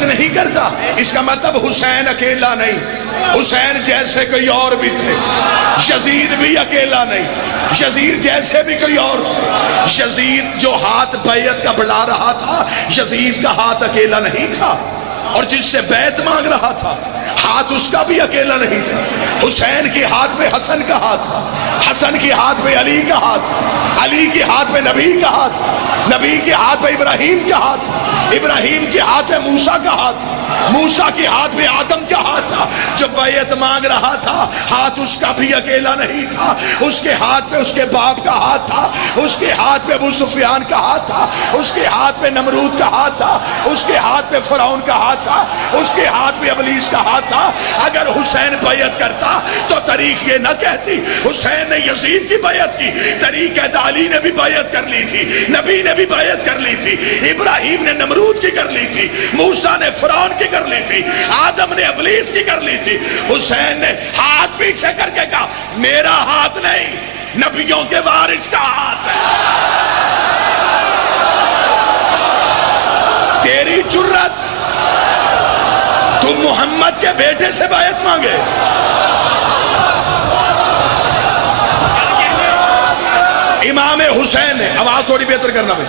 बैत नहीं करता, इसका मतलब हुसैन अकेला नहीं, हुसैन जैसे कोई और भी थे। यजीद भी अकेला नहीं, यजीद जैसे भी कोई और थे। यजीद जो हाथ बैत का बढ़ा रहा था, यजीद का हाथ अकेला नहीं था, और जिससे बैत मांग रहा था हाथ उसका भी अकेला नहीं था। हुसैन के हाथ में हसन का हाथ था, हसन के हाथ में अली का हाथ, अली के हाथ में नबी का हाथ, नबी के हाथ में इब्राहिम का हाथ, इब्राहिम के हाथ में मूसा का हाथ, मूसा के हाथ में आदम का हाथ था। जब बैत मांग रहा था हाथ उसका भी अकेला नहीं था, उसके हाथ में उसके बाप का हाथ था, उसके हाथ में अबू सुफियान का हाथ था, उसके हाथ में नमरूद का हाथ था, उसके हाथ में फिरौन का हाथ था, उसके हाथ में इब्लीस का हाथ था। अगर हुसैन बैत करता तो तारीख ये न कहती हुसैन ने यजीद की बैत की, तारीख कहता अली ने भी बैत कर ली थी, नबी ने भी बैत कर ली थी, इब्राहिम ने नमरूद की कर ली थी, मूसा ने फिरौन की कर ली थी, आदम ने इब्लीस की कर ली थी। हुसैन ने हाथ पीछे करके कहा मेरा हाथ नहीं, नबियों के वारिस का हाथ है। तेरी जुर्रत, तुम मोहम्मद के बेटे से बैत मांगे। इमाम हुसैन ने, आवाज थोड़ी बेहतर करना भाई,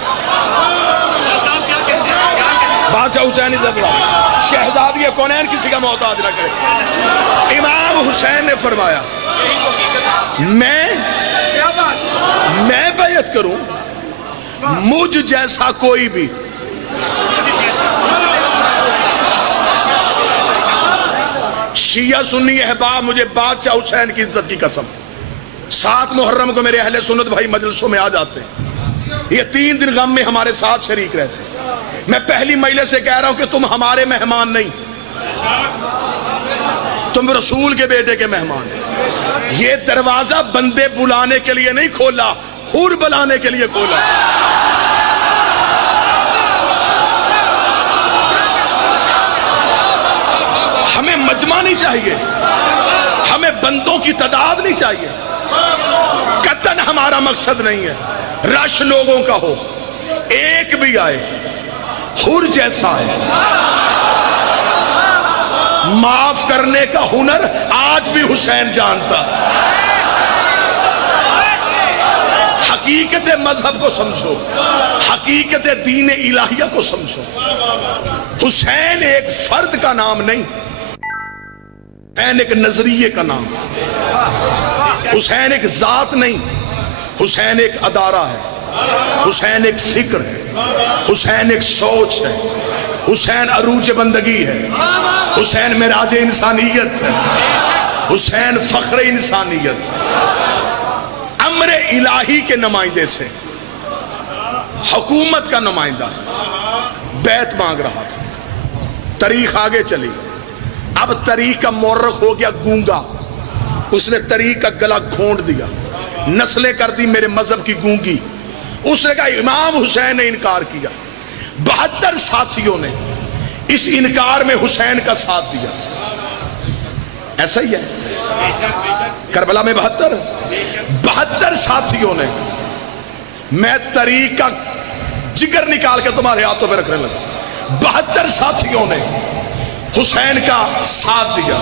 बादशाह हुसैन शहजादी कौनैन किसी का मोहताज न करे। इमाम हुसैन ने फरमाया मैं बैत करूं, मुझ जैसा कोई भी शिया सुन्नी अहबाब, मुझे बादशाह हुसैन की इज्जत की कसम, 7 मुहर्रम को मेरे अहले सुन्नत भाई मजलिसों में आ जाते हैं, ये 3 दिन गम में हमारे साथ शरीक रहते हैं। मैं पहली महीने से कह रहा हूं कि तुम हमारे मेहमान नहीं, तुम रसूल के बेटे के मेहमान। ये दरवाजा बंदे बुलाने के लिए नहीं खोला, हुर बुलाने के लिए खोला। हमें मजमा नहीं चाहिए, हमें बंदों की तादाद नहीं चाहिए, कतन हमारा मकसद नहीं है रश लोगों का हो, एक भी आए हुर जैसा है। माफ करने का हुनर आज भी हुसैन जानता। हकीकत मजहब को समझो, हकीकत दीन इलाहिया को समझो। हुसैन एक फर्द का नाम नहीं, हुसैन एक नजरिए का नाम, हुसैन एक जात नहीं, हुसैन एक अदारा है, हुसैन एक फिक्र है, हुसैन एक सोच है, हुसैन अरूज बंदगी है, हुसैन मेराज इंसानियत है, हुसैन फख्र इंसानियत। अम्र इलाही के नुमाइंदे से हुकूमत का नुमाइंदा बैत मांग रहा था। तारीख आगे चली, अब तारीख का मोर्रख हो गया गूंगा, उसने तारीख का गला घोंट दिया, नस्लें कर दी मेरे मजहब की गूंगी। उसने कहा इमाम हुसैन ने इनकार किया, 72 साथियों ने इस इनकार में हुसैन का साथ दिया। ऐसा ही है, करबला में 72 साथियों ने, मैं तारीख का जिगर निकाल के तुम्हारे हाथों में रखने लगा, 72 साथियों ने हुसैन का साथ दिया।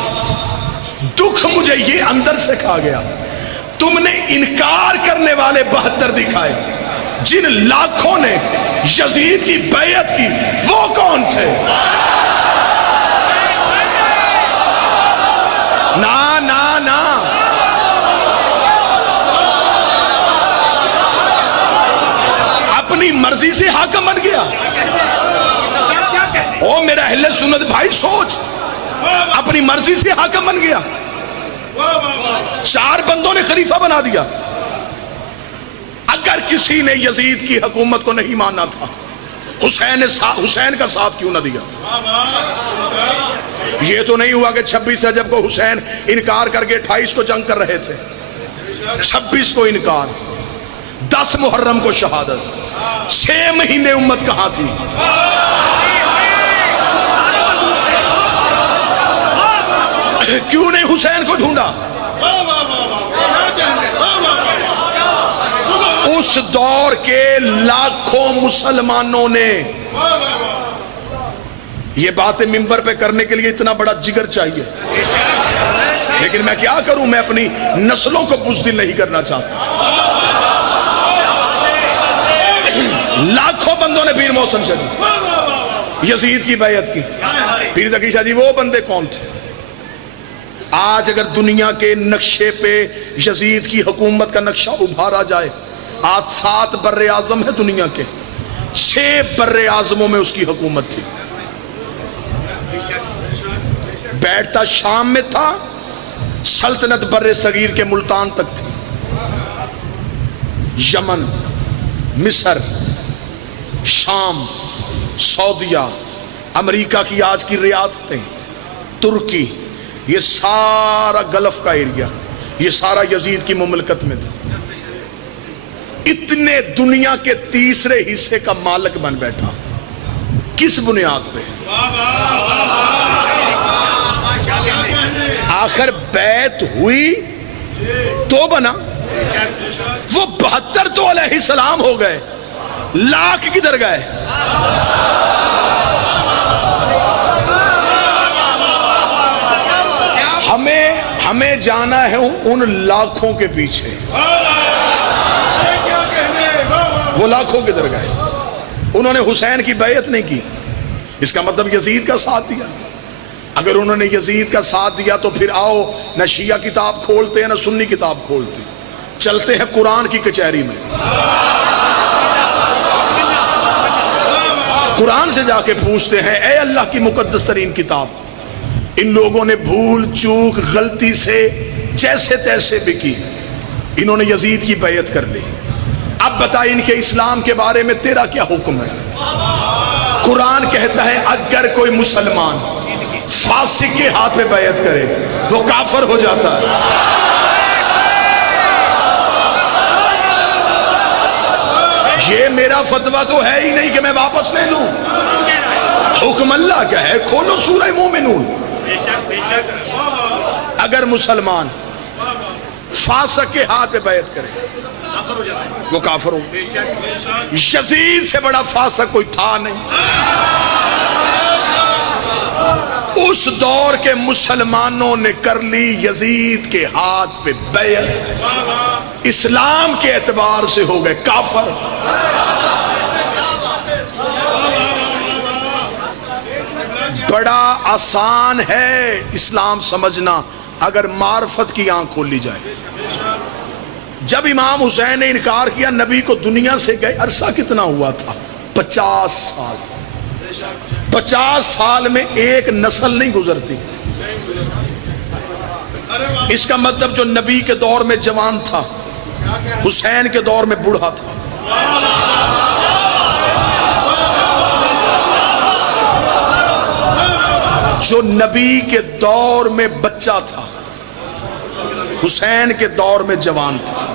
दुख मुझे ये अंदर से खा गया, तुमने इनकार करने वाले 72 दिखाए, जिन लाखों ने यजीद की बैयत की वो कौन थे? ना ना ना, अपनी मर्जी से हाकिम बन गया। ओ मेरा अहले सुन्नत भाई सोच, अपनी मर्जी से हाकिम बन गया, 4 बंदों ने खलीफा बना दिया। अगर किसी ने यजीद की हुकूमत को नहीं मानना था, हुसैन का साथ क्यों ना दिया? ये तो नहीं हुआ कि 26 रजब को हुसैन इनकार करके 28 को जंग कर रहे थे, 26 को इनकार, 10 मुहर्रम को शहादत, 6 महीने उम्मत कहां थी? क्यों नहीं हुसैन को ढूंढा? उस दौर के लाखों मुसलमानों ने ये बातें मिंबर पे करने के लिए इतना बड़ा जिगर चाहिए, लेकिन मैं क्या करूं, मैं अपनी नस्लों को बुज़दिल नहीं करना चाहता। लाखों बंदों ने पीर मोहसिन शाह यजीद की बैयत की। पीर ज़की शाह जी वो बंदे कौन थे? आज अगर दुनिया के नक्शे पे यजीद की हुकूमत का नक्शा उभारा जाए, आज 7 बर्रे आजम है दुनिया के, 6 बर्रे आजमों में उसकी हुकूमत थी। बैठता शाम में था, सल्तनत बर्रे सगीर के मुल्तान तक थी, यमन, मिस्र, शाम, सऊदिया, अमेरिका की आज की रियासतें, तुर्की, ये सारा गल्फ का एरिया, ये सारा यजीद की मुमलकत में था। इतने दुनिया के तीसरे हिस्से का मालिक बन बैठा, किस बुनियाद पे? आखिर बैत हुई तो बना। वो 72 तो अलैहिस्सलाम हो गए, लाख किधर गए? हमें जाना है उन लाखों के पीछे। वो लाखों किधर गए? उन्होंने हुसैन की बैयत नहीं की, इसका मतलब यजीद का साथ दिया। अगर उन्होंने यजीद का साथ दिया तो फिर आओ, न शिया किताब खोलते हैं न सुन्नी किताब खोलते, चलते हैं कुरान की कचहरी में। कुरान से जाके पूछते हैं, ए अल्लाह की मुकद्दस तरीन किताब, इन लोगों ने भूल चूक गलती से जैसे तैसे भी की, इन्होंने यजीद की बैयत कर ली, अब बता इनके इस्लाम के बारे में तेरा क्या हुक्म है? कुरान कहता है अगर कोई मुसलमान फासिक के हाथ में बैयत करे वो काफिर हो जाता है। ये मेरा फतवा तो है ही नहीं कि मैं वापस ले लूं। हुक्म अल्लाह क्या है? खोलो सूरह मोमिनून। अगर मुसलमान फासिक के हाथ पे बैयत करे वो काफिर हो। यजीद से बड़ा फासिक कोई था नहीं। उस दौर के मुसलमानों ने कर ली यजीद के हाथ पे बैयत, इस्लाम के एतबार से हो गए काफिर। बड़ा आसान है इस्लाम समझना अगर मार्फत की आंख खोल ली जाए। जब इमाम हुसैन ने इनकार किया, नबी को दुनिया से गए अरसा कितना हुआ था? 50 साल। 50 साल में एक नस्ल नहीं गुजरती। इसका मतलब जो नबी के दौर में जवान था, हुसैन के दौर में बूढ़ा था। जो नबी के दौर में बच्चा था, हुसैन के दौर में जवान था।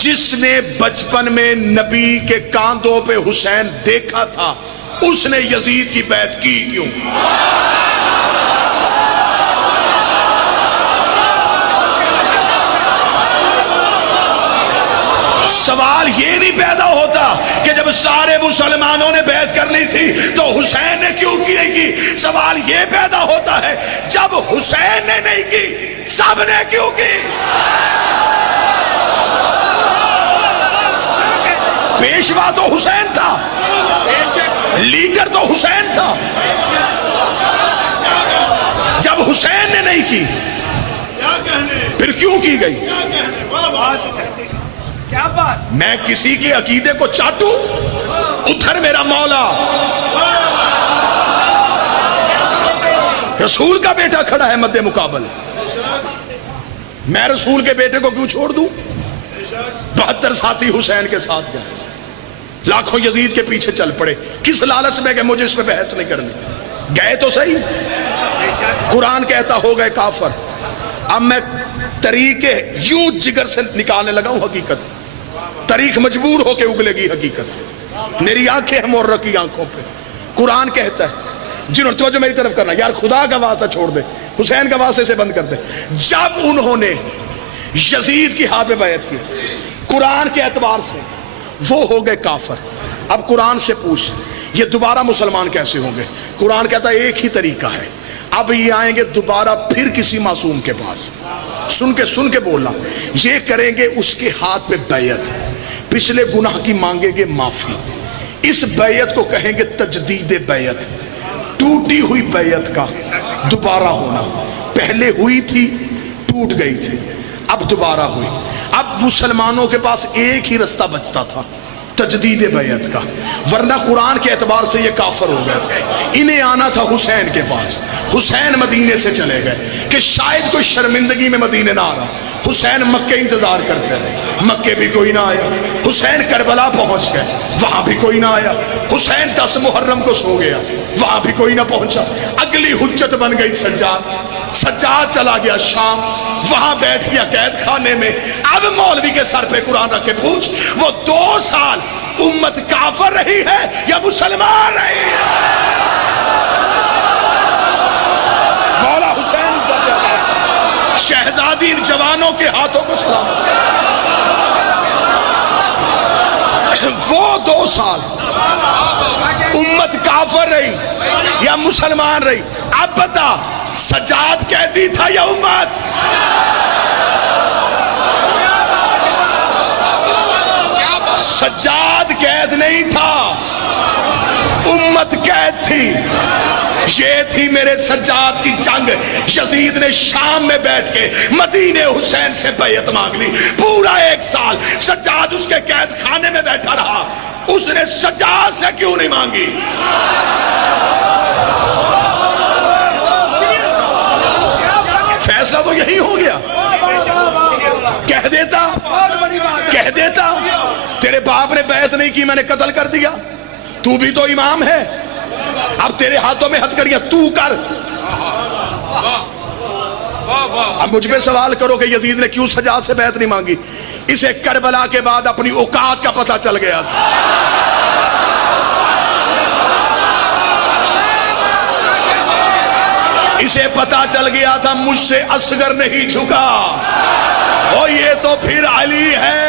जिसने बचपन में नबी के कांधों पे हुसैन देखा था, उसने यजीद की बैत की क्यों? सवाल ये नहीं पैदा होता कि जब सारे मुसलमानों ने बैत कर ली थी तो हुसैन ने क्यों की नहीं की। सवाल ये पैदा होता है जब हुसैन ने नहीं की, सब ने क्यों की? पेशवा तो हुसैन था, लीडर तो हुसैन था। जब हुसैन ने नहीं की फिर क्यों की गई? क्या बात? मैं किसी के अकीदे को चाटूं? उधर मेरा मौला रसूल का बेटा खड़ा है मद्दे मुकाबल, मैं रसूल के बेटे को क्यों छोड़ दूं? 72 साथी हुसैन के साथ गए, लाखों यजीद के पीछे चल पड़े। किस लालच में गए? मुझे इस पे बहस नहीं करनी। गए तो सही, कुरान कहता हो गए काफिर। अब मैं तरीके यूं जिगर से निकालने लगा हूं हकीकत। तारीख मजबूर होके उगलेगी हकीकत। मेरी आंखें हैं मोर्रा की आंखों पे। कुरान कहता है, जिन्होंने तो मेरी तरफ करना, यार खुदा का वास्ता छोड़ दे, हुसैन का वास्ते से बंद कर दे। जब उन्होंने यजीद की हाथ पे बैत की, कुरान के एतबार से वो हो गए काफिर। अब कुरान से पूछ, ये दोबारा मुसलमान कैसे होंगे? कुरान कहता है एक ही तरीका है, अब ये आएंगे दोबारा फिर किसी मासूम के पास, सुन के बोलना, ये करेंगे उसके हाथ पे बैयत, पिछले गुनाह की मांगेंगे माफी, इस बैयत को कहेंगे तजदीद बैयत, टूटी हुई बैयत का दोबारा होना। पहले हुई थी, टूट गई थी, अब दोबारा हुई। अब मुसलमानों के पास एक ही रास्ता बचता था, तजदीद बैयत का, वरना कुरान के एतबार से ये काफर हो गए थे। इन्हें आना था हुसैन के पास, हुसैन मदीने से चले गए कि शायद कोई शर्मिंदगी में मदीने ना आ रहा, हुसैन मक्के इंतजार करते रहे, मक्के भी कोई ना आया। हुसैन करबला पहुंच गए, वहां भी कोई ना आया। हुसैन 10 मुहर्रम को सो गया, वहां भी कोई ना पहुंचा। अगली हुज्जत बन गई सज्जाद, सज्जाद चला गया शाम, वहां बैठ गया कैद खाने में। अब मौलवी के सर पे कुरान रख के पूछ, वो 2 साल उम्मत काफर रही है या मुसलमान रही है? मौला हुसैन शहजादी जवानों के हाथों को सलाम। वो 2 साल उम्मत काफर रही या मुसलमान रही? अब बता, सज्जाद कैदी था या उम्मत? सज्जाद कैद नहीं था, उम्मत कैद थी। ये थी मेरे सज्जाद की जंग। यजीद ने शाम में बैठ के मदीने हुसैन से बैयत मांग ली। पूरा 1 साल सज्जाद उसके कैद खाने में बैठा रहा, उसने सज्जाद से क्यों नहीं मांगी? फैसला तो यही हो गया। कह देता तेरे बाप ने बैत नहीं की, मैंने कत्ल कर दिया, तू भी तो इमाम है, अब तेरे हाथों में हथकड़ियां, तू कर। अब मुझ पे सवाल करो कि यजीद ने क्यों सज्जाद से बैत नहीं मांगी? इसे करबला के बाद अपनी औकात का पता चल गया था। इसे पता चल गया था मुझसे असगर नहीं झुका, और ये तो फिर अली है।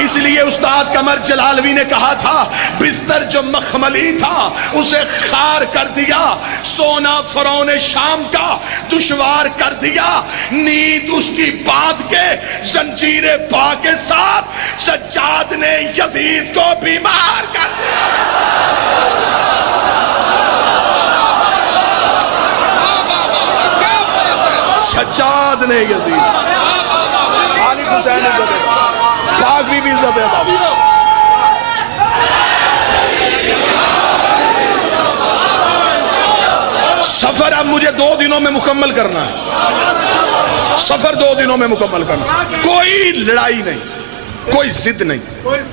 इसलिए उस्ताद कमर जलालवी ने कहा था, बिस्तर जो मखमली था उसे खार कर दिया, सोना फरौन शाम का दुश्वार कर दिया, नींद उसकी बांध के जंजीरे पा के साथ सज्जाद ने यजीद को बीमार कर दिया। सज्जाद ने यजीद, खालिद हुसैन पाक भी इज्जत है। सफर अब मुझे 2 दिनों में मुकम्मल करना है, सफर 2 दिनों में मुकम्मल करना। कोई लड़ाई नहीं, कोई जिद नहीं,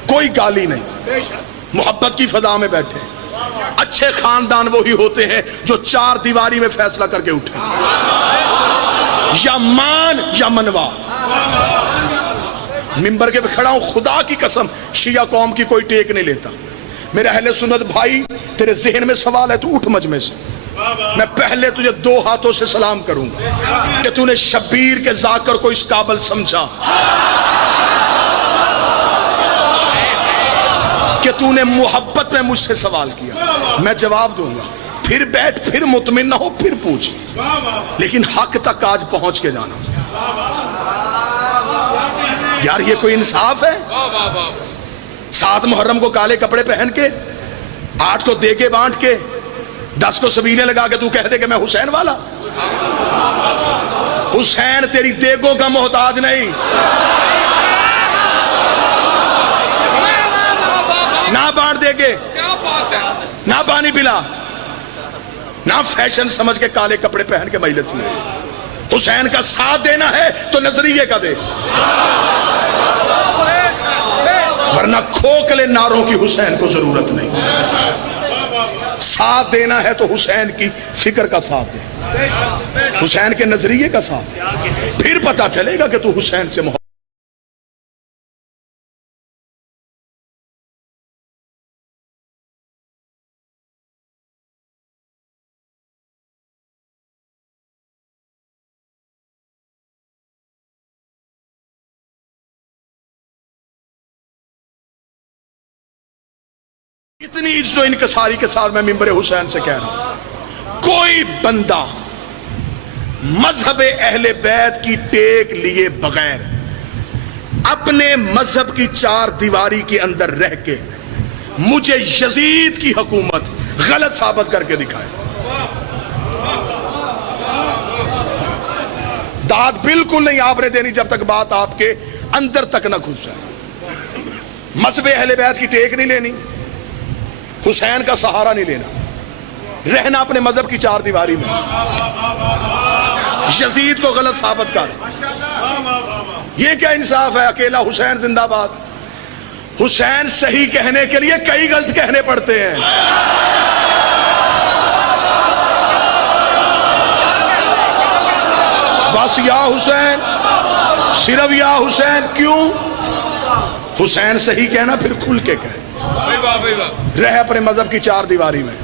कोई गाली नहीं, मोहब्बत की फजा में बैठे। अच्छे खानदान वही होते हैं जो 4 दीवारी में फैसला करके उठे, या मान या मनवा। मिंबर के पे खड़ा हूं, खुदा की कसम शिया कौम की कोई टेक नहीं लेता। मेरे अहले सुन्नत भाई, तेरे जहन में सवाल है, तू उठ मजमे से, मैं पहले तुझे 2 हाथों से सलाम करूंगा कि तूने शब्बीर के जाकर को इस काबिल समझा कि तूने मोहब्बत में मुझसे सवाल किया, मैं जवाब दूंगा। फिर बैठ, फिर मुतमिन ना हो, फिर पूछ, लेकिन हक तक आज पहुंच के जाना। यार ये कोई इंसाफ है? 7 मुहर्रम को काले कपड़े पहन के, 8 को देगे बांट के, 10 को सबीले लगा के तू कह दे कि मैं हुसैन वाला। हुसैन तेरी देगों का मोहताज नहीं, ना बांट देगे, ना पानी पिला, ना फैशन समझ के काले कपड़े पहन के मजलिस में। हुसैन का साथ देना है तो नजरिए का दे, वरना खोखले नारों की हुसैन को जरूरत नहीं। साथ देना है तो हुसैन की फिक्र का साथ दे, हुसैन के नजरिए का साथ दे, फिर पता चलेगा कि तू हुसैन से इतनी इज्जो इनकसारी के साथ मैं मिंबर हुसैन से कह रहा हूं, कोई बंदा मजहब अहले बैत की टेक लिए बगैर अपने मजहब की चार दीवारी के अंदर रह के मुझे यजीद की हुकूमत गलत साबित करके दिखाए। दाद बिल्कुल नहीं आपने देनी जब तक बात आपके अंदर तक ना घुस जाए। मजहब अहले बैत की टेक नहीं लेनी, हुसैन का सहारा नहीं लेना, रहना अपने मजहब की चार दीवारी में, यजीद को गलत साबित कर। यह क्या इंसाफ है? अकेला हुसैन जिंदाबाद। हुसैन सही कहने के लिए कई गलत कहने पड़ते हैं। बस या हुसैन, सिर्फ या हुसैन। क्यों? हुसैन सही कहना फिर खुल के कहे, रह अपने मजहब की चार दीवारी में,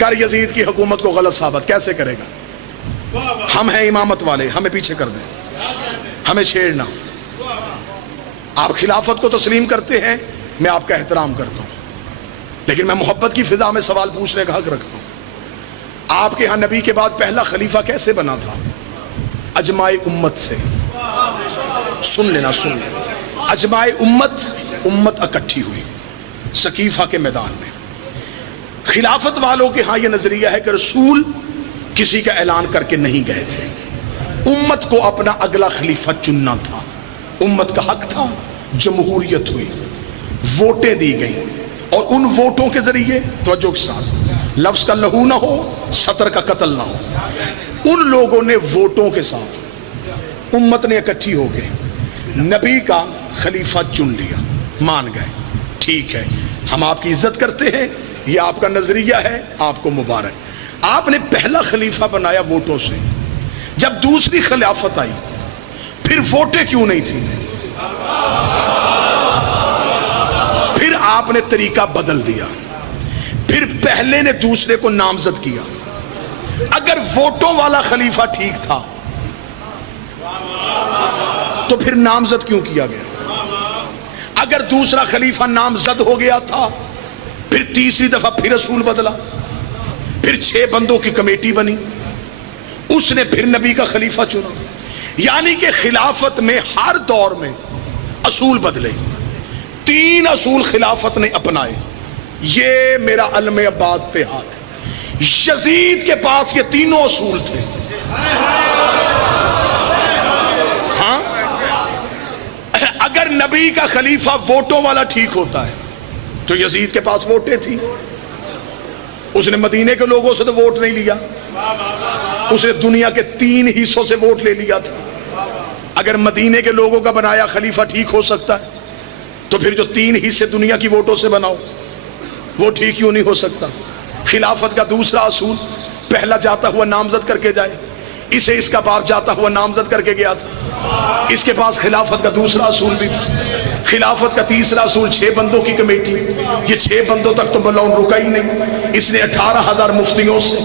कर यजीद की हुकूमत को गलत साबित। कैसे करेगा? हम हैं इमामत वाले, हमें पीछे कर दें, हमें छेड़ना। आप खिलाफत को तस्लीम करते हैं, मैं आपका एहतराम करता हूं, लेकिन मैं मोहब्बत की फिजा में सवाल पूछने का हक रखता हूं। आपके यहां नबी के बाद पहला खलीफा कैसे बना था? अजमाए उम्मत से। सुन लेना, सुन लेना। अजमाए उम्मत इकट्ठी हुई सकीफा के मैदान में। खिलाफत वालों के यहां यह नजरिया है कि रसूल किसी का ऐलान करके नहीं गए थे, उम्मत को अपना अगला खलीफा चुनना था। उम्मत का हक था, जमहूरियत हुई, वोटें दी गई, और उन वोटों के जरिए, तवज्जो के साथ, लफ्ज का लहू ना हो, सतर का कत्ल ना हो, उन लोगों ने वोटों के साथ उम्मत ने इकट्ठी हो गए नबी का खलीफा चुन लिया, मान गए। ठीक है, हम आपकी इज्जत करते हैं, यह आपका नजरिया है, आपको मुबारक। आपने पहला खलीफा बनाया वोटों से, जब दूसरी खिलाफत आई फिर वोटें क्यों नहीं थी? फिर आपने तरीका बदल दिया, फिर पहले ने दूसरे को नामजद किया। अगर वोटों वाला खलीफा ठीक था तो फिर नामजद क्यों किया गया? अगर दूसरा खलीफा नामजद हो गया था, फिर तीसरी दफा फिर रसूल बदला, फिर 6 बंदों की कमेटी बनी, उसने फिर नबी का खलीफा चुना। यानी कि खिलाफत में हर दौर में असूल बदले। 3 असूल खिलाफत ने अपनाए। ये मेरा अलम अब्बास पे हाथ है। यजीद के पास ये तीनों असूल थे। हाँ, अगर नबी का खलीफा वोटों वाला ठीक होता है तो यजीद के पास वोटें थी, उसने मदीने के लोगों से तो वोट नहीं लिया, उसने दुनिया के 3 हिस्सों से वोट ले लिया था। अगर मदीने के लोगों का बनाया खलीफा ठीक हो सकता है तो फिर जो 3 हिस्से दुनिया की वोटों से बनाओ वो ठीक क्यों नहीं हो सकता? खिलाफत का दूसरा असूल, पहला जाता हुआ नामजद करके जाए, इसे इसका बाप जाता हुआ नामजद करके गया था, इसके पास खिलाफत का दूसरा असूल भी था। खिलाफत का तीसरा असूल 6 बंदों की कमेटी, ये 6 बंदों तक तो बलौन रुका ही नहीं। इसने 18,000 मुफ्तियों से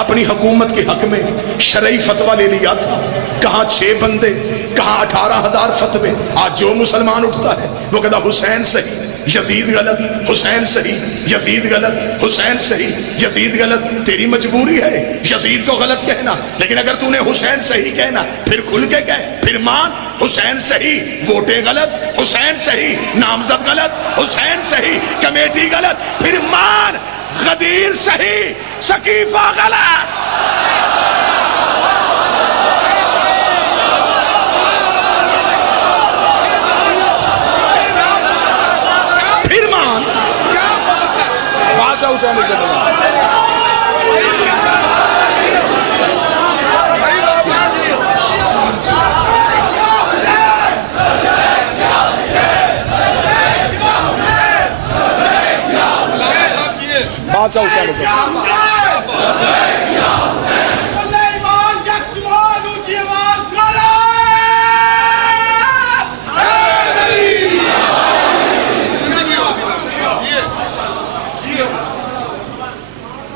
अपनी हुकूमत के हक में शरई फतवा ले लिया था। कहां 6 बंदे, कहां 18,000 फतवे। आज जो मुसलमान उठता है वो कहता हुसैन सही, यजीद गलत, हुसैन सही, यजीद गलत, हुसैन सही, यजीद गलत। तेरी मजबूरी है यजीद को गलत कहना, लेकिन अगर तूने हुसैन सही कहना फिर खुल के कह, फिर मान। हुसैन सही, वोटें गलत, हुसैन सही, नामजद गलत, हुसैन सही, कमेटी गलत, फिर मान। गदीर सही, सकीफा गलत। फिर मान। बादशाह हुसैन बादशाह हुसैन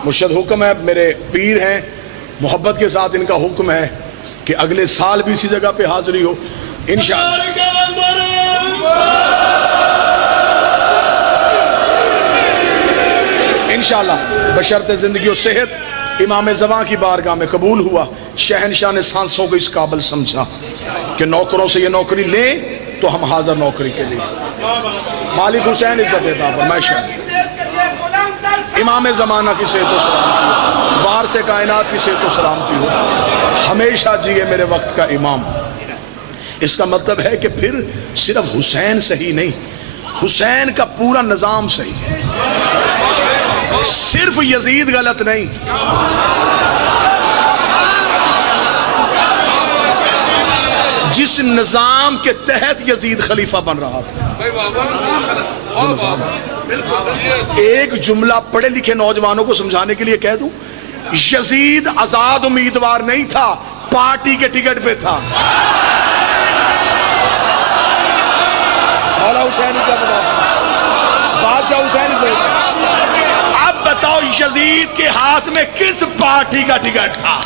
मुर्शद हुक्म है, मेरे पीर हैं, मोहब्बत के साथ इनका हुक्म है कि अगले साल भी इसी जगह पे हाजिरी हो इंशाअल्लाह। इंशाअल्लाह बशर्ते जिंदगी और सेहत इमाम ज़मा की बारगाह में कबूल हुआ। शहनशाह ने सांसों को इस काबिल समझा कि नौकरों से ये नौकरी ले तो हम हाजिर नौकरी के लिए। मालिक हुसैन इज्जत देता फरमाइशा इमाम ज़माना की सेहत व सलामती हो, वार से कायनात की सेहत व सलामती हो, हमेशा जिए मेरे वक्त का इमाम। इसका मतलब है कि फिर सिर्फ हुसैन सही नहीं, हुसैन का पूरा निजाम सही है, सिर्फ यजीद गलत नहीं। जिस निजाम के तहत यजीद खलीफा बन रहा था, एक जुमला पढ़े लिखे नौजवानों को समझाने के लिए कह दूं, यजीद आजाद उम्मीदवार नहीं था, पार्टी के टिकट पे था। हुसैन बादशाह हुसैन। अब बताओ यजीद के हाथ में किस पार्टी का टिकट था?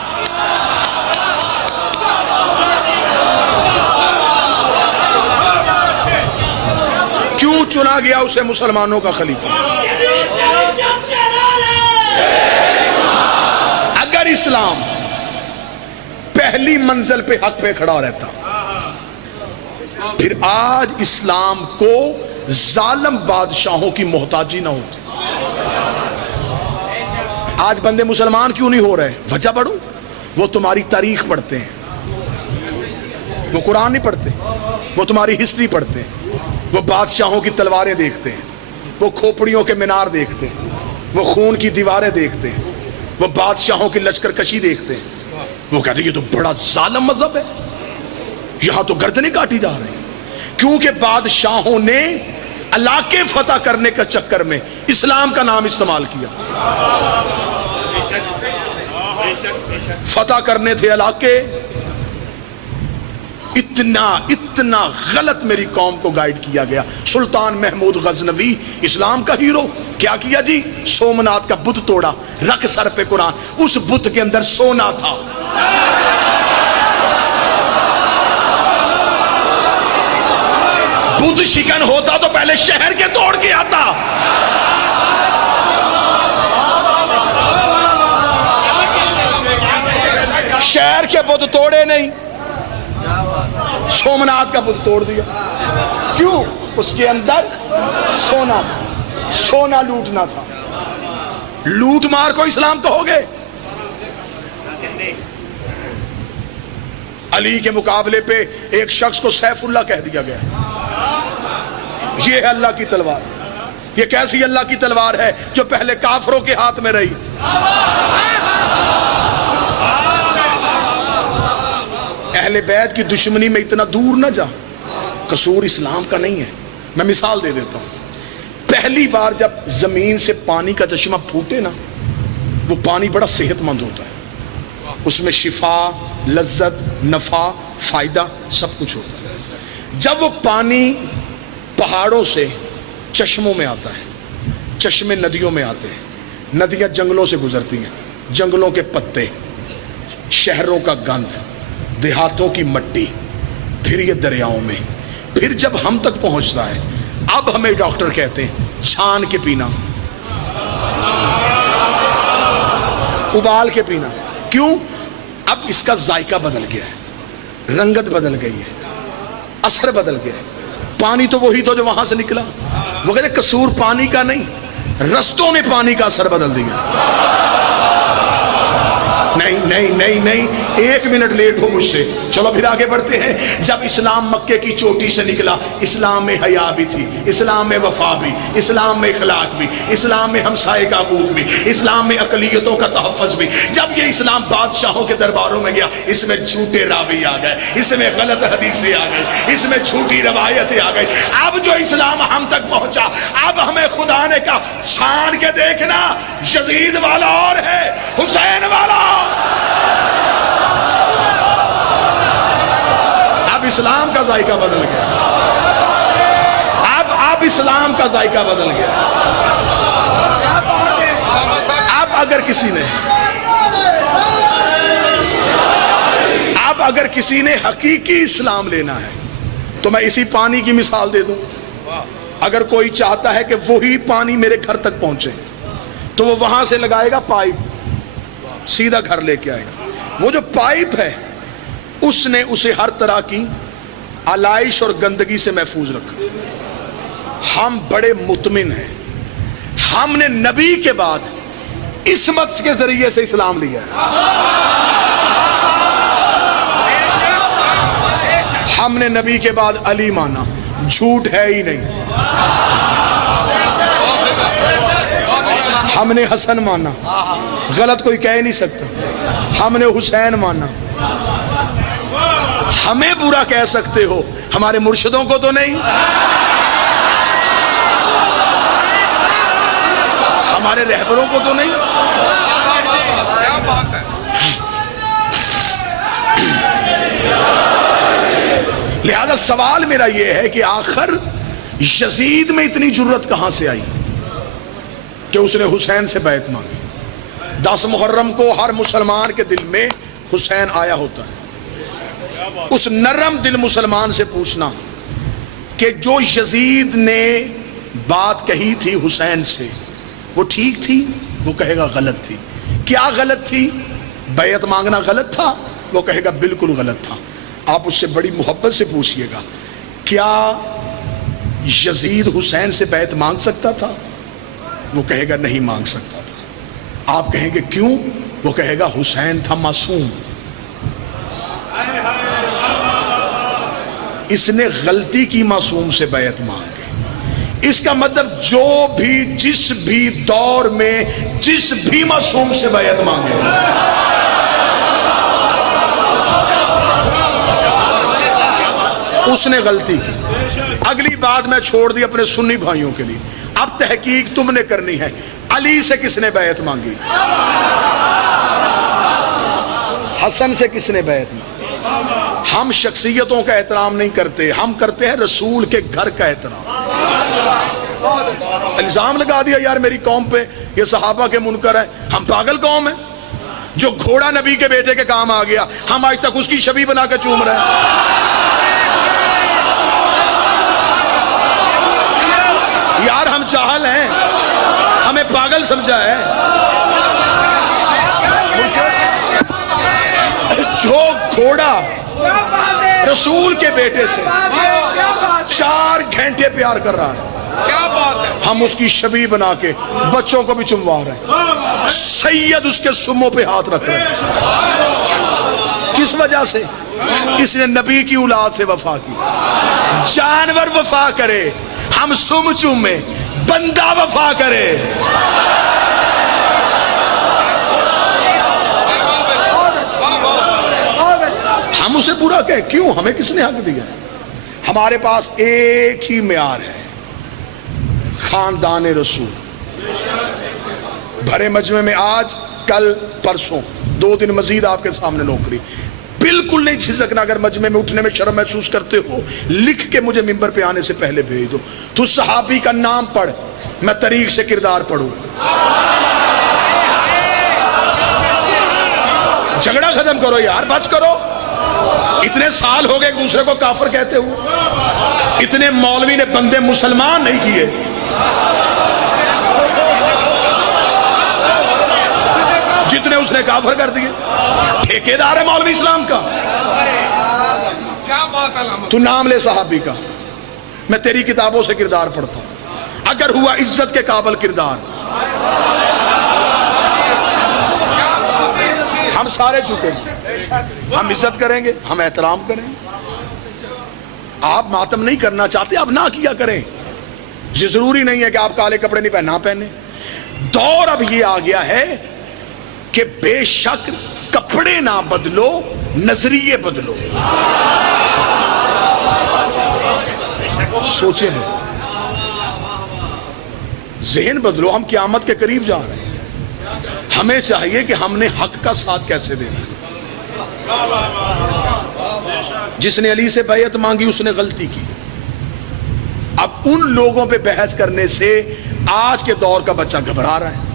क्यों चुना गया उसे मुसलमानों का खलीफा? अगर इस्लाम पहली मंजिल पे हक पे खड़ा रहता, फिर आज इस्लाम को जालिम बादशाहों की मोहताजी ना होती। आज बंदे मुसलमान क्यों नहीं हो रहे? वजह पढ़ो, वो तुम्हारी तारीख पढ़ते हैं, वो कुरान नहीं पढ़ते, वो तुम्हारी हिस्ट्री पढ़ते हैं, वो बादशाहों की तलवारें देखते हैं, वो खोपड़ियों के मीनार देखते हैं, वो खून की दीवारें देखते हैं, वो बादशाहों की लश्कर कशी देखते हैं। वो कहते हैं ये तो बड़ा जालिम मजहब है, यहां तो गर्दनें काटी जा रही हैं। क्योंकि बादशाहों ने इलाके फतह करने के चक्कर में इस्लाम का नाम इस्तेमाल किया। फतह करने थे इलाके। इतना इतना गलत मेरी कौम को गाइड किया गया। सुल्तान महमूद गजनवी इस्लाम का हीरो, क्या किया जी? सोमनाथ का बुत तोड़ा, रख सर पे कुरान, उस बुत के अंदर सोना था। बुत शिकन होता तो पहले शहर के तोड़ के आता। शहर के बुत तोड़े नहीं, सोमनाथ का बुत तोड़ दिया। क्यों? उसके अंदर सोना था, सोना लूटना था। लूट मार को इस्लाम कहोगे? अली के मुकाबले पे एक शख्स को सैफुल्लाह कह दिया गया। ये है अल्लाह की तलवार। ये कैसी अल्लाह की तलवार है जो पहले काफरों के हाथ में रही। अहले बैत की दुश्मनी में इतना दूर ना जा, कसूर इस्लाम का नहीं है। मैं मिसाल दे देता हूं। पहली बार जब जमीन से पानी का चश्मा फूटे ना, वो पानी बड़ा सेहतमंद होता है, उसमें शिफा, लज्जत, नफा, फायदा सब कुछ होता है। जब वो पानी पहाड़ों से चश्मों में आता है, चश्मे नदियों में आते हैं, नदियां जंगलों से गुजरती हैं, जंगलों के पत्ते, शहरों का गंध, देहातों की मट्टी, फिर ये दरियाओं में, फिर जब हम तक पहुंचता है, अब हमें डॉक्टर कहते हैं छान के पीना, उबाल के पीना। क्यों? अब इसका जायका बदल गया है, रंगत बदल गई है, असर बदल गया है। पानी तो वही था जो वहां से निकला। वो कहते कसूर पानी का नहीं, रस्तों ने पानी का असर बदल दिया। नहीं नहीं नहीं नहीं, एक मिनट लेट हो मुझसे, चलो फिर आगे बढ़ते हैं। जब इस्लाम मक्के की चोटी से निकला, इस्लाम में हया भी थी, इस्लाम में वफा भी, इस्लाम में इखलाक भी, इस्लाम में हमसाये का हकूक भी, इस्लाम में अकलियतों का तहफ़्फ़ुज़ भी। जब ये इस्लाम बादशाहों के दरबारों में गया, इसमें झूठे रावी आ गए, इसमें गलत हदीसें आ गई, इसमें झूठी रवायतें आ गई। अब जो इस्लाम हम तक पहुंचा, अब हमें खुदा ने कहा छान के देखना, यजीद वाला और है, हुसैन वाला। अब इस्लाम का जायका बदल गया। अब इस्लाम का जायका बदल गया। अब अगर किसी ने हकीकी इस्लाम लेना है तो मैं इसी पानी की मिसाल दे दूं। अगर कोई चाहता है कि वही पानी मेरे घर तक पहुंचे, तो वो वहां से लगाएगा पाइप, सीधा घर लेके आएगा। वो जो पाइप है उसने उसे हर तरह की आलाइश और गंदगी से महफूज रखा। हम बड़े मुतमिन हैं, हमने नबी के बाद इस्मत के जरिए से इस्लाम लिया है। हमने नबी के बाद अली माना, झूठ है ही नहीं। हमने हसन माना, गलत कोई कह नहीं सकता। हमने हुसैन माना। हमें बुरा कह सकते हो, हमारे मुर्शिदों को तो नहीं, हमारे रहबरों को तो नहीं। क्या बात है। लिहाजा सवाल मेरा यह है कि आखिर यजीद में इतनी जुर्रत कहां से आई कि उसने हुसैन से बैत मांगी। 10 मुहर्रम को हर मुसलमान के दिल में हुसैन आया होता है। उस नरम दिल मुसलमान से पूछना कि जो यजीद ने बात कही थी हुसैन से वो ठीक थी, वो कहेगा गलत थी। क्या गलत थी? बैत मांगना गलत था? वो कहेगा बिल्कुल गलत था। आप उससे बड़ी मोहब्बत से पूछिएगा, क्या यजीद हुसैन से बैत मांग सकता था? वो कहेगा नहीं मांग सकता था। आप कहेंगे क्यों? वो कहेगा हुसैन था मासूम, इसने गलती की मासूम से बैत मांगे। इसका मतलब जो भी जिस भी दौर में जिस भी मासूम से बैत मांगे उसने गलती की। अगली बात मैं छोड़ दी अपने सुन्नी भाइयों के लिए। अब तहकीक तुमने करनी है, अली से किसने बैत मांगी? हसन से किसने बैत मांगी? हम शख्सियतों का एहतराम नहीं करते, हम करते हैं रसूल के घर का एहतराम। इल्जाम लगा दिया यार मेरी कौम पे ये सहाबा के मुनकर है। हम पागल कौम है? जो घोड़ा नबी के बेटे के काम आ गया, हम आज तक उसकी छवि बना के चूम रहे हैं। यार हम चाहल हैं, हमें पागल समझा है। जो घोड़ा रसूल के बेटे से 4 घंटे प्यार कर रहा है, क्या बात है, हम उसकी छवि बना के बच्चों को भी चुमवा रहे हैं। सैयद उसके सुमों पे हाथ रख रहे हैं। किस वजह से? इसने नबी की औलाद से वफा की। जानवर वफा करे, हम सुम चूमे, बंदा वफा करे। हम उसे बुरा कहे क्यों? हमें किसने हक दिया? हमारे पास एक ही म्यार है, खानदान रसूल। भरे मजमे में आज कल परसों 2 दिन मजीद आपके सामने नौकरी। बिल्कुल नहीं झिझकना। अगर मजमे में उठने में शर्म महसूस करते हो, लिख के मुझे मिंबर पे आने से पहले भेज दो। तू सहाबी का नाम पढ़, मैं तरीक से किरदार पढ़ूं। झगड़ा खत्म करो यार, बस करो। इतने साल हो गए एक दूसरे को काफिर कहते हुए। इतने मौलवी ने बंदे मुसलमान नहीं किए। जितने उसने काफिर कर दिए। ठेकेदार है मौलवी इस्लाम का। क्या बात है। तू नाम ले सहाबी का, मैं तेरी किताबों से किरदार पढ़ता हूं। अगर हुआ इज्जत के काबिल किरदार, हम सारे झुकेंगे, हम इज्जत करेंगे, हम एहतराम करेंगे। आप मातम नहीं करना चाहते, आप ना किया करें। ये जरूरी नहीं है कि आप काले कपड़े नहीं पहना पहने। दौर अब ये आ गया है कि बेशक कपड़े ना बदलो, नजरिए बदलो। सोचे में जहन बदलो। हम क़यामत के करीब जा रहे हैं। हमें चाहिए कि हमने हक का साथ कैसे देना। जिसने अली से बैयत मांगी उसने गलती की। अब उन लोगों पे बहस करने से आज के दौर का बच्चा घबरा रहा है।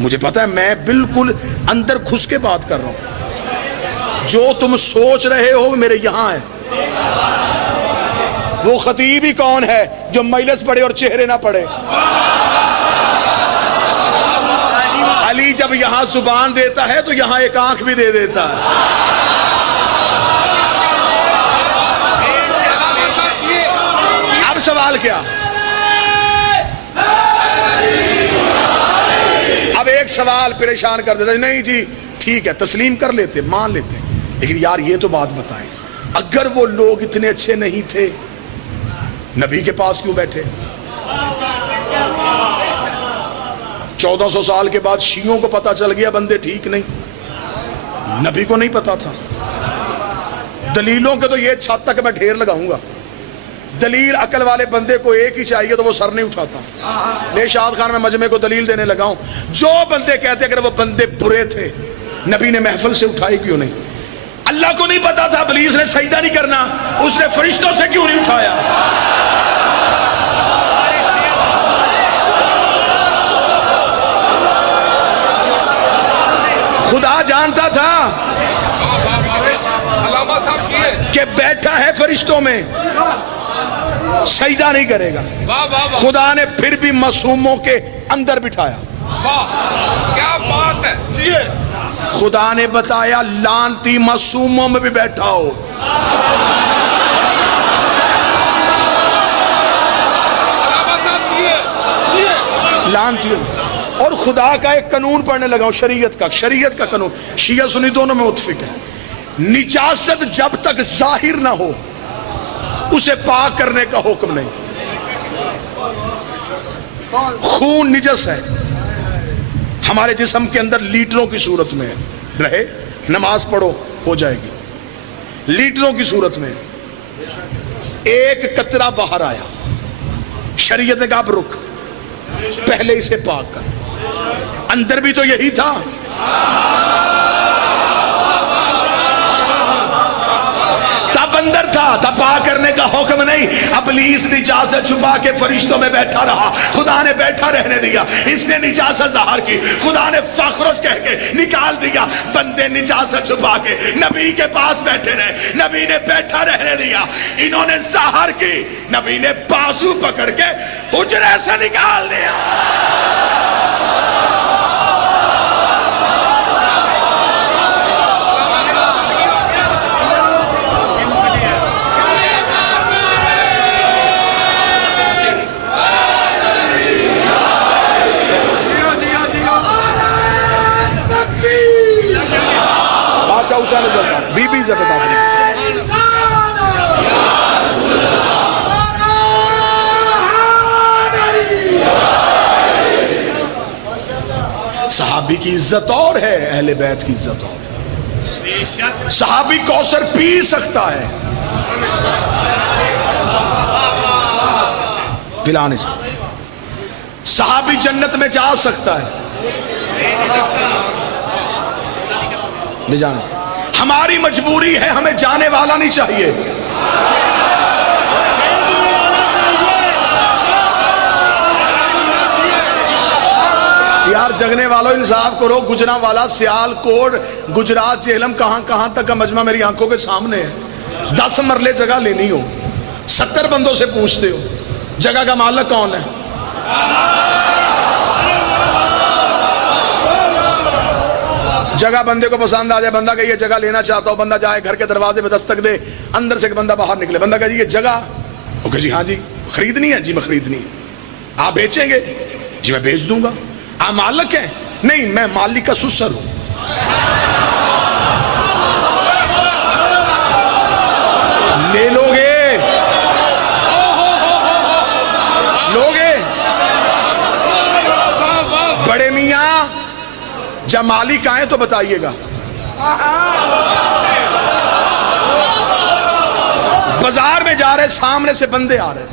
मुझे पता है, मैं बिल्कुल अंदर घुस के बात कर रहा हूं। जो तुम सोच रहे हो मेरे यहां है। वो खतीब ही कौन है जो मजलिस पढ़े और चेहरे ना पढ़े? अली जब यहां जुबान देता है तो यहां एक आंख भी दे देता है। अब सवाल क्या? अब एक सवाल परेशान कर देता है, नहीं जी ठीक है तस्लीम कर लेते, मान लेते, लेकिन यार ये तो बात बताएं, अगर वो लोग इतने अच्छे नहीं थे नबी के पास क्यों बैठे? 1400 साल के बाद शियों को पता चल गया बंदे ठीक नहीं, नबी को नहीं पता था। दलीलों के तो ये छत तक मैं ढेर लगाऊंगा, दलील अकल वाले बंदे को एक ही चाहिए तो वो सर नहीं उठाता। ले शाद खान में मजमे को दलील देने लगा हूं, जो बंदे कहते अगर वो बंदे बुरे थे नबी ने महफिल से उठाई क्यों नहीं? अल्लाह को नहीं पता था इब्लीस ने सजदा नहीं करना, उसने फरिश्तों से क्यों नहीं उठाया? खुदा जानता था कि बैठा है फरिश्तों में, सजदा नहीं करेगा। खुदा ने फिर भी मासूमों के अंदर बिठाया। क्या बात है। खुदा ने बताया लानती मासूमों में भी बैठा हो। लानती। और खुदा का एक कानून पढ़ने लगा हूं, शरीयत का कानून, शिया सुन्नी दोनों में मुत्तफिक है। निजासत जब तक जाहिर ना हो उसे पाक करने का हुक्म नहीं। खून निजस है, हमारे जिस्म के अंदर लीटरों की सूरत में रहे, नमाज पढ़ो हो जाएगी। लीटरों की सूरत में एक कतरा बाहर आया, शरीयत ने कहा अब रुक, पहले इसे पाक कर। अंदर भी तो यही था। तब अंदर था, तब पाक करने का हुक्म नहीं। इब्लीस निजासत छुपा के फरिश्तों में बैठा रहा, खुदा ने बैठा रहने दिया। इसने निजासत ज़ाहिर की, खुदा ने फखरुज कह के निकाल दिया। बंदे निजासत छुपा के नबी के पास बैठे रहे, नबी ने बैठा रहने दिया। इन्होंने ज़ाहिर की, नबी ने बाजू पकड़ के हुजरे से निकाल दिया। बीबी सहाबी की इज्जत और है, अहले बैत की इज्जत और है। सहाबी कौसर पी सकता है, पिलाने से। सहाबी जन्नत में जा सकता है, ले जाने से। हमारी मजबूरी है, हमें जाने वाला नहीं चाहिए। यार जगने वालों इंसाफ करो। गुजरांवाला, सियालकोट, गुजरात, झेलम, कहां कहां तक का मजमा मेरी आंखों के सामने है। 10 मरले जगह लेनी हो, 70 बंदों से पूछते हो जगह का मालिक कौन है? जगह बंदे को पसंद आ जाए, बंदा कहे ये जगह लेना चाहता हूं, बंदा जाए घर के दरवाजे पे दस्तक दे, अंदर से एक बंदा बाहर निकले, बंदा कहे जी ये जगह, ओके जी हाँ जी खरीदनी है, जी मैं खरीदनी है। आप बेचेंगे? जी मैं बेच दूंगा। आप मालिक हैं? नहीं मैं मालिक का सुसर हूं। ले लोगे? लोगे? बड़े मियां जब मालिक आए तो बताइएगा। बाजार में जा रहे, सामने से बंदे आ रहे थे,